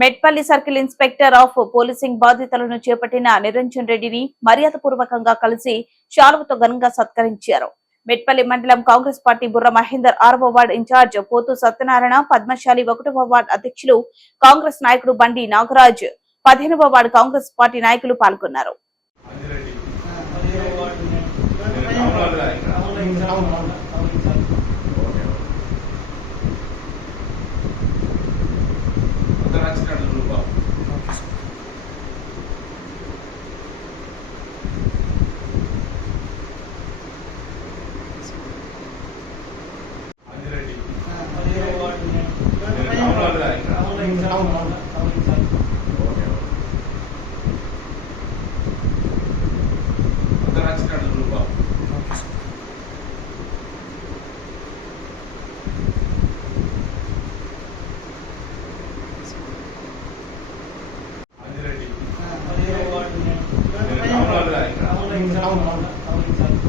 Metpalli circle inspector of policing బాధ్యతలను చేపట్టిన నిరంజన్ రెడ్డిని మర్యాదపూర్వకంగా కలిసి శాలువతో ఘనంగా సత్కరించారు. మెట్పల్లి మండలం కాంగ్రెస్ పార్టీ బుర్ర మహేందర్ ఆరవ వార్డు ఇన్ఛార్జ్ పోతు సత్యనారాయణ పద్మశాలి ఒకటవ వార్డు అధ్యక్షులు కాంగ్రెస్ నాయకుడు బండి నాగరాజ్ పదిహేనవ వార్డు కాంగ్రెస్ పార్టీ నాయకులు పాల్గొన్నారు. రాసినాడు గురుబాబు అంజిరెడ్డి Tình.